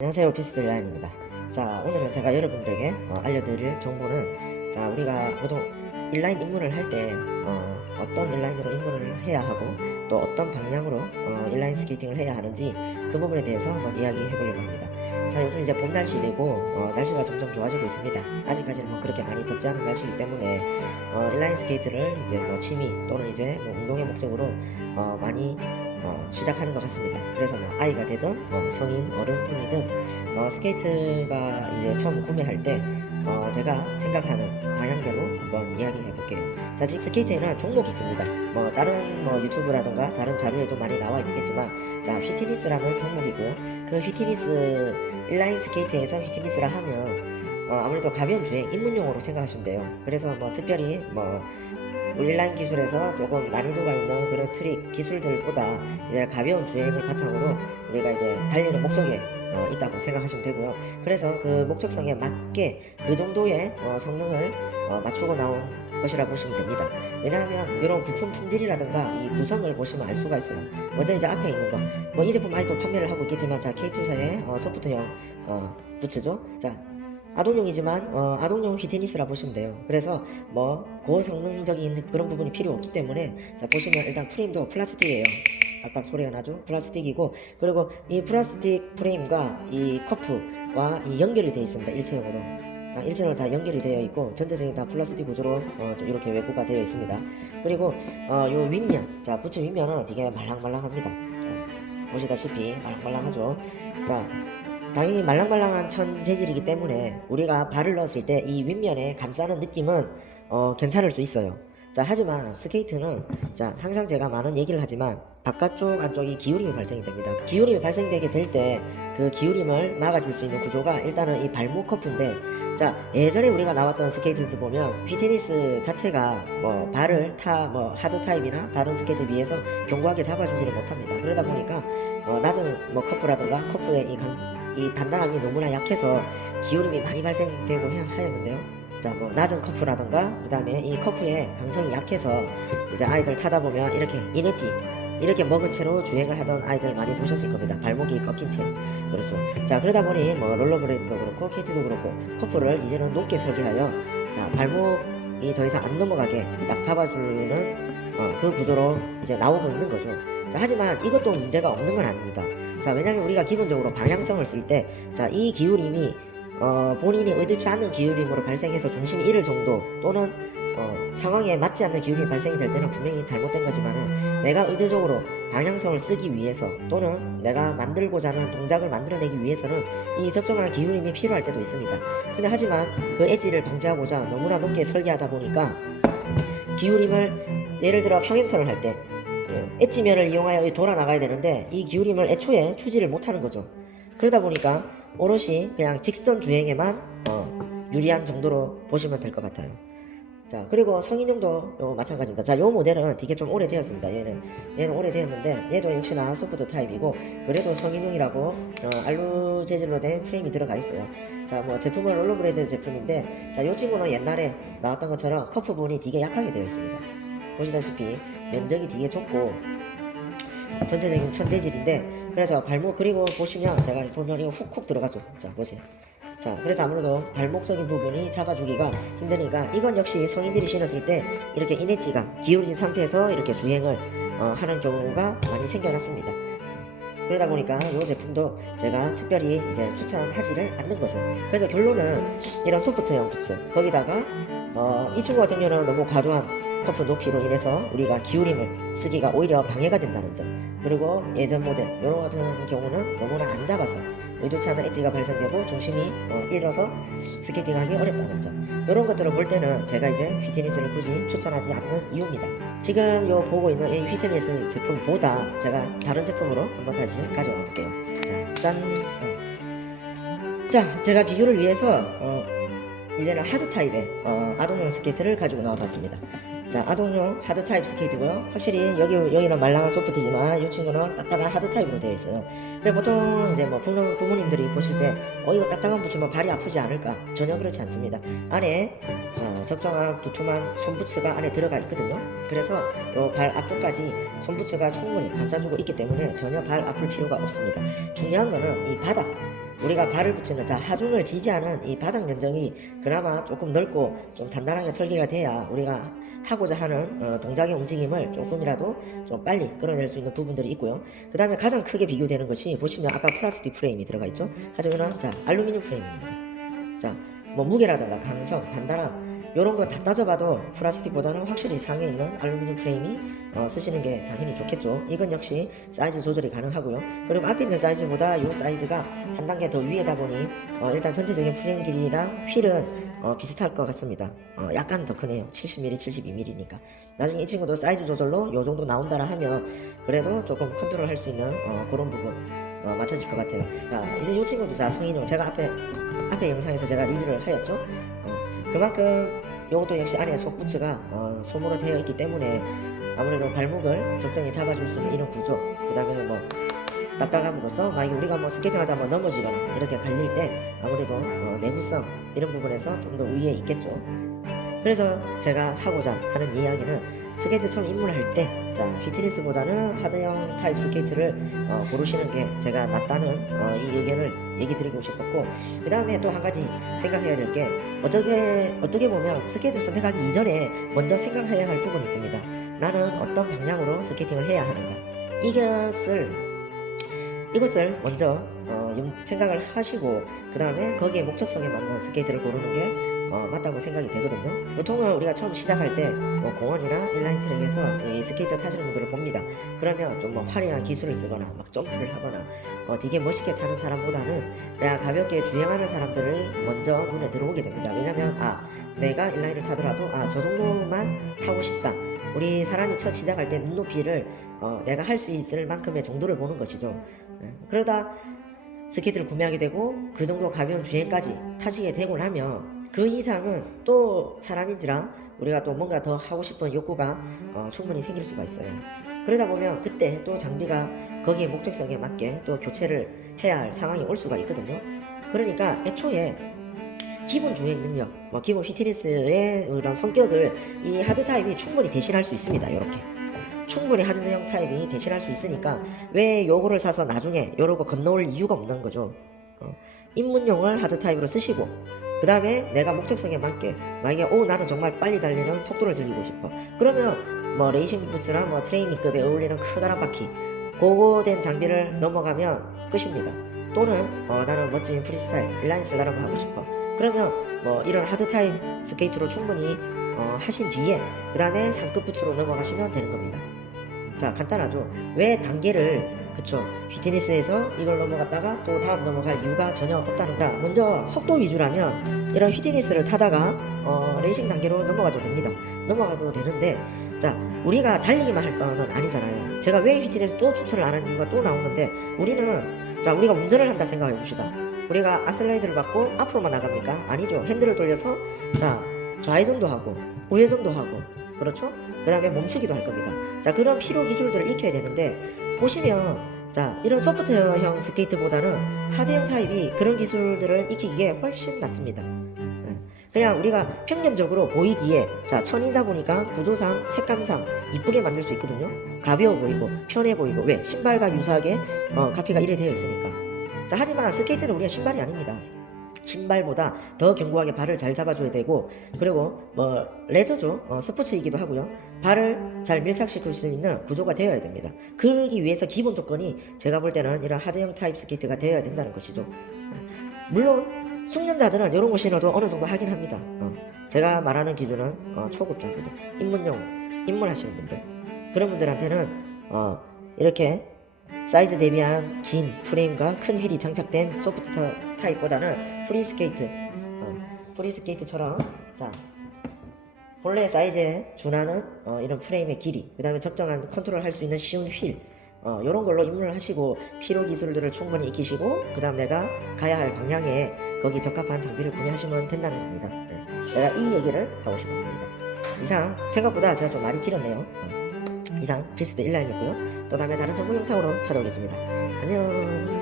안녕하세요, 피스트라인입니다. 자, 오늘은 제가 여러분들에게 알려드릴 정보는, 자, 우리가 보통 인라인 입문을 할 때 어떤 인라인으로 입문을 해야 하고 또 어떤 방향으로 인라인 스케이팅을 해야 하는지 그 부분에 대해서 한번 이야기해 보려고 합니다. 자, 요즘 이제 봄 날씨 되고 날씨가 점점 좋아지고 있습니다. 아직까지는 뭐 그렇게 많이 덥지 않은 날씨이기 때문에 인라인 스케이트를 이제 뭐 취미 또는 이제 뭐 운동의 목적으로 많이 시작하는 것 같습니다. 그래서 뭐 아이가 되든 성인 어른분이든 스케이트가 이제 처음 구매할 때 제가 생각하는 방향대로 한번 이야기해 볼게요. 자, 즉 스케이트에는 종목이 있습니다. 뭐 다른 뭐 유튜브라든가 다른 자료에도 많이 나와 있겠지만, 자, 휘트니스라는 종목이고요. 그 휘트니스 인라인 스케이트에서 휘트니스라 하면 아무래도 가벼운 주행 입문용으로 생각하시면 돼요. 그래서 뭐 특별히 뭐 인라인 기술에서 조금 난이도가 있는 그런 트릭 기술들보다 이제 가벼운 주행을 바탕으로 우리가 이제 달리는 목적에 있다고 생각하시면 되고요. 그래서 그 목적성에 맞게 그 정도의 성능을 맞추고 나온 것이라 보시면 됩니다. 왜냐하면 이런 부품 품질이라든가 이 구성을 보시면 알 수가 있어요. 먼저 이제 앞에 있는 거, 뭐 이 제품 아직도 판매를 하고 있겠지만, 자, K2사의 소프트형 부츠죠. 자, 아동용이지만 아동용 휘트니스라 보시면 돼요. 그래서 뭐 고성능적인 그런 부분이 필요 없기 때문에, 자, 보시면 일단 프레임도 플라스틱이에요. 딱딱 소리가 나죠. 플라스틱이고, 그리고 이 플라스틱 프레임과 이 커프와 이 연결이 되어 있습니다. 일체형으로. 일체형으로 다 연결이 되어 있고 전체적인 다 플라스틱 구조로 이렇게 외부가 되어 있습니다. 그리고 요 윗면, 자, 부츠 윗면은 되게 말랑말랑합니다. 자, 보시다시피 말랑말랑하죠. 자, 당연히 말랑말랑한 천 재질이기 때문에 우리가 발을 넣었을 때 이 윗면에 감싸는 느낌은 괜찮을 수 있어요. 자, 하지만 스케이트는, 자, 항상 제가 많은 얘기를 하지만 바깥쪽 안쪽이 기울임이 발생이 됩니다. 기울임이 발생되게 될 때 그 기울임을 막아줄 수 있는 구조가 일단은 이 발목 커프인데, 자, 예전에 우리가 나왔던 스케이트들 보면 휘트니스 자체가 뭐 발을 뭐 하드 타입이나 다른 스케이트 비해서 견고하게 잡아주지를 못합니다. 그러다 보니까 낮은 뭐 커프라든가 커프의 이 단단함이 너무나 약해서 기울임이 많이 발생되고 하였는데요. 자, 뭐 낮은 커프라든가 그 다음에 이 커프의 강성이 약해서 이제 아이들 타다 보면 이렇게 이냈지 이렇게 먹은 채로 주행을 하던 아이들 많이 보셨을 겁니다. 발목이 꺾인 채. 그렇죠. 자, 그러다 보니 뭐 롤러브레이드도 그렇고 KT도 그렇고 커프를 이제는 높게 설계하여, 자, 발목이 더 이상 안 넘어가게 딱 잡아주는 그 구조로 이제 나오고 있는 거죠. 자, 하지만 이것도 문제가 없는 건 아닙니다. 자, 왜냐면 우리가 기본적으로 방향성을 쓸 때, 자, 이 기울임이 본인이 의도치 않는 기울임으로 발생해서 중심이 잃을 정도, 또는 상황에 맞지 않는 기울임이 발생이 될 때는 분명히 잘못된 거지만은, 내가 의도적으로 방향성을 쓰기 위해서 또는 내가 만들고자 하는 동작을 만들어내기 위해서는 이 적정한 기울임이 필요할 때도 있습니다. 근데 하지만 그 엣지를 방지하고자 너무나 높게 설계하다 보니까 기울임을, 예를 들어 평행턴을 할 때 엣지면을 이용하여 돌아 나가야 되는데 이 기울임을 애초에 추지를 못하는 거죠. 그러다 보니까 오롯이 그냥 직선 주행에만 유리한 정도로 보시면 될 것 같아요. 자, 그리고 성인용도 마찬가지입니다. 자, 요 모델은 되게 좀 오래되었습니다. 얘는 오래되었는데 얘도 역시나 소프트 타입이고, 그래도 성인용이라고 알루 재질로 된 프레임이 들어가 있어요. 자, 뭐 제품은 롤러브레이드 제품인데, 자, 요 친구는 옛날에 나왔던 것처럼 커프 부분이 되게 약하게 되어 있습니다. 보시다시피 면적이 되게 좁고 전체적인 천재질인데, 그래서 발목, 그리고 보시면 제가 보면 이거 훅훅 들어가죠. 자, 보세요. 자, 그래서 아무래도 발목적인 부분이 잡아주기가 힘드니까 이건 역시 성인들이 신었을 때 이렇게 이내지가 기울어진 상태에서 이렇게 주행을 하는 경우가 많이 생겨났습니다. 그러다 보니까 이 제품도 제가 특별히 이제 추천하지를 않는 거죠. 그래서 결론은 이런 소프트형 부츠, 거기다가 이 친구 같은 경우는 너무 과도한 커프 높이로 인해서 우리가 기울임을 쓰기가 오히려 방해가 된다는 점, 그리고 예전 모델 이런 같은 경우는 너무나 안 잡아서 의도치 않은 엣지가 발생되고 중심이 잃어서 스케이팅하기 어렵다는 점, 이런 것들을 볼 때는 제가 이제 휘트니스를 굳이 추천하지 않는 이유입니다. 지금 요 보고 있는 이 휘트니스 제품보다 제가 다른 제품으로 한번 다시 가져와 볼게요. 자, 짠. 자, 제가 비교를 위해서 이제는 하드 타입의 아동용 스케이트를 가지고 나와 봤습니다. 자, 아동용 하드 타입 스케이트고요. 확실히 여기는 말랑한 소프트지만 이 친구는 딱딱한 하드 타입으로 되어 있어요. 그래, 보통 이제 뭐 부모님들이 보실 때 이거 딱딱한 붙이면 발이 아프지 않을까? 전혀 그렇지 않습니다. 안에 적정한 두툼한 손부츠가 안에 들어가 있거든요. 그래서 요 발 앞쪽까지 손부츠가 충분히 감싸주고 있기 때문에 전혀 발 아플 필요가 없습니다. 중요한 거는 이 바닥, 우리가 발을 붙이는 자 하중을 지지하는 이 바닥 면적이 그나마 조금 넓고 좀 단단하게 설계가 돼야 우리가 하고자 하는 동작의 움직임을 조금이라도 좀 빨리 끌어낼 수 있는 부분들이 있고요. 그 다음에 가장 크게 비교되는 것이 보시면 아까 플라스틱 프레임이 들어가 있죠. 하지만 자 알루미늄 프레임입니다. 자 뭐 무게라든가 강성, 단단함 이런 거 다 따져봐도 플라스틱보다는 확실히 상에 있는 알루미늄 프레임이 쓰시는 게 당연히 좋겠죠. 이건 역시 사이즈 조절이 가능하고요. 그리고 앞에 있는 사이즈보다 이 사이즈가 한 단계 더 위에다 보니 일단 전체적인 프레임 길이랑 휠은 비슷할 것 같습니다. 약간 더 크네요. 70mm, 72mm니까. 나중에 이 친구도 사이즈 조절로 요 정도 나온다라 하면 그래도 조금 컨트롤 할 수 있는 그런 부분 맞춰질 것 같아요. 자 이제 이 친구도 자 성인용 제가 앞에 영상에서 제가 리뷰를 하였죠. 그만큼 요것도 역시 안에 속부츠가 솜으로 되어 있기 때문에 아무래도 발목을 적정히 잡아줄 수 있는 이런 구조, 그 다음에 뭐 딱딱함으로써 만약에 우리가 뭐 스케이팅하다 뭐 넘어지거나 이렇게 갈릴 때 아무래도 내구성 이런 부분에서 좀 더 우위에 있겠죠. 그래서 제가 하고자 하는 이야기는 스케이트 처음 입문할 때 자 휘트니스보다는 하드형 타입 스케이트를 고르시는 게 제가 낫다는 이 의견을 얘기 드리고 싶었고, 그 다음에 또 한 가지 생각해야 될 게 어떻게 보면 스케이트를 선택하기 이전에 먼저 생각해야 할 부분이 있습니다. 나는 어떤 방향으로 스케이팅을 해야 하는가, 이것을 먼저 생각을 하시고 그 다음에 거기에 목적성에 맞는 스케이트를 고르는 게 맞다고 생각이 되거든요. 보통은 우리가 처음 시작할 때 뭐 공원이나 인라인 트랙에서 이 스케이트 타시는 분들을 봅니다. 그러면 좀 뭐 화려한 기술을 쓰거나 막 점프를 하거나 되게 멋있게 타는 사람보다는 그냥 가볍게 주행하는 사람들을 먼저 눈에 들어오게 됩니다. 왜냐면 내가 인라인을 타더라도 저 정도만 타고 싶다. 우리 사람이 첫 시작할 때 눈높이를 내가 할 수 있을 만큼의 정도를 보는 것이죠. 그러다 스케이트를 구매하게 되고 그 정도 가벼운 주행까지 타시게 되고 나면 그 이상은 또 사람인지라 우리가 또 뭔가 더 하고 싶은 욕구가 충분히 생길 수가 있어요. 그러다 보면 그때 또 장비가 거기에 목적성에 맞게 또 교체를 해야 할 상황이 올 수가 있거든요. 그러니까 애초에 기본 주행 능력, 기본 휘트니스의 그런 성격을 이 하드 타입이 충분히 대신할 수 있습니다. 이렇게 충분히 하드형 타입이 대신할 수 있으니까 왜 요거를 사서 나중에 요러고 건너올 이유가 없는 거죠. 입문용을 하드 타입으로 쓰시고 그 다음에 내가 목적성에 맞게 만약에 나는 정말 빨리 달리는 속도를 즐기고 싶어. 그러면 뭐 레이싱 부츠나 뭐 트레이닝급에 어울리는 커다란 바퀴 고거 된 장비를 넘어가면 끝입니다. 또는 나는 멋진 프리스타일 인라인 슬라롬을 하고 싶어. 그러면 뭐 이런 하드 타입 스케이트로 충분히 하신 뒤에 그 다음에 상급 부츠로 넘어가시면 되는 겁니다. 자 간단하죠. 왜 단계를 휘트니스에서 이걸 넘어갔다가 또 다음 넘어갈 이유가 전혀 없다는가. 먼저 속도 위주라면 이런 휘트니스를 타다가 레이싱 단계로 넘어가도 됩니다. 넘어가도 되는데 자 우리가 달리기만 할 거는 아니잖아요. 제가 왜 휘트니스 또 추천을 안 하는 이유가 또 나오는데 우리가 운전을 한다 생각해 봅시다. 우리가 악셀레이터를 받고 앞으로만 나갑니까? 아니죠. 핸들을 돌려서 자 좌회전도 하고 우회전도 하고 그렇죠? 그 다음에 멈추기도 할 겁니다. 자 그런 필요 기술들을 익혀야 되는데 보시면 자 이런 소프트형 스케이트보다는 하드형 타입이 그런 기술들을 익히기에 훨씬 낫습니다. 그냥 우리가 평균적으로 보이기에 자 천이다 보니까 구조상 색감상 이쁘게 만들 수 있거든요. 가벼워 보이고 편해 보이고 왜 신발과 유사하게 가피가 이래 되어 있으니까. 자 하지만 스케이트는 우리가 신발이 아닙니다. 신발보다 더 견고하게 발을 잘 잡아줘야 되고 그리고 레저죠. 스포츠이기도 하고요. 발을 잘 밀착시킬 수 있는 구조가 되어야 됩니다. 그러기 위해서 기본 조건이 제가 볼 때는 이런 하드형 타입 스케이트가 되어야 된다는 것이죠. 물론 숙련자들은 이런 거 신어도 어느 정도 하긴 합니다. 제가 말하는 기준은 초급자거든. 입문하시는 분들 그런 분들한테는 이렇게 사이즈 대비한 긴 프레임과 큰 휠이 장착된 소프트 타입보다는 프리스케이트처럼 자 본래 사이즈에 준하는 이런 프레임의 길이 그 다음에 적정한 컨트롤 할 수 있는 쉬운 휠 이런 걸로 입문을 하시고 필요 기술들을 충분히 익히시고 그 다음 내가 가야 할 방향에 거기 적합한 장비를 구매하시면 된다는 겁니다. 제가 이 얘기를 하고 싶었습니다. 이상 생각보다 제가 좀 말이 길었네요. 이상 피스트 1라인이었고요. 또 다음에 다른 정보 영상으로 찾아오겠습니다. 안녕.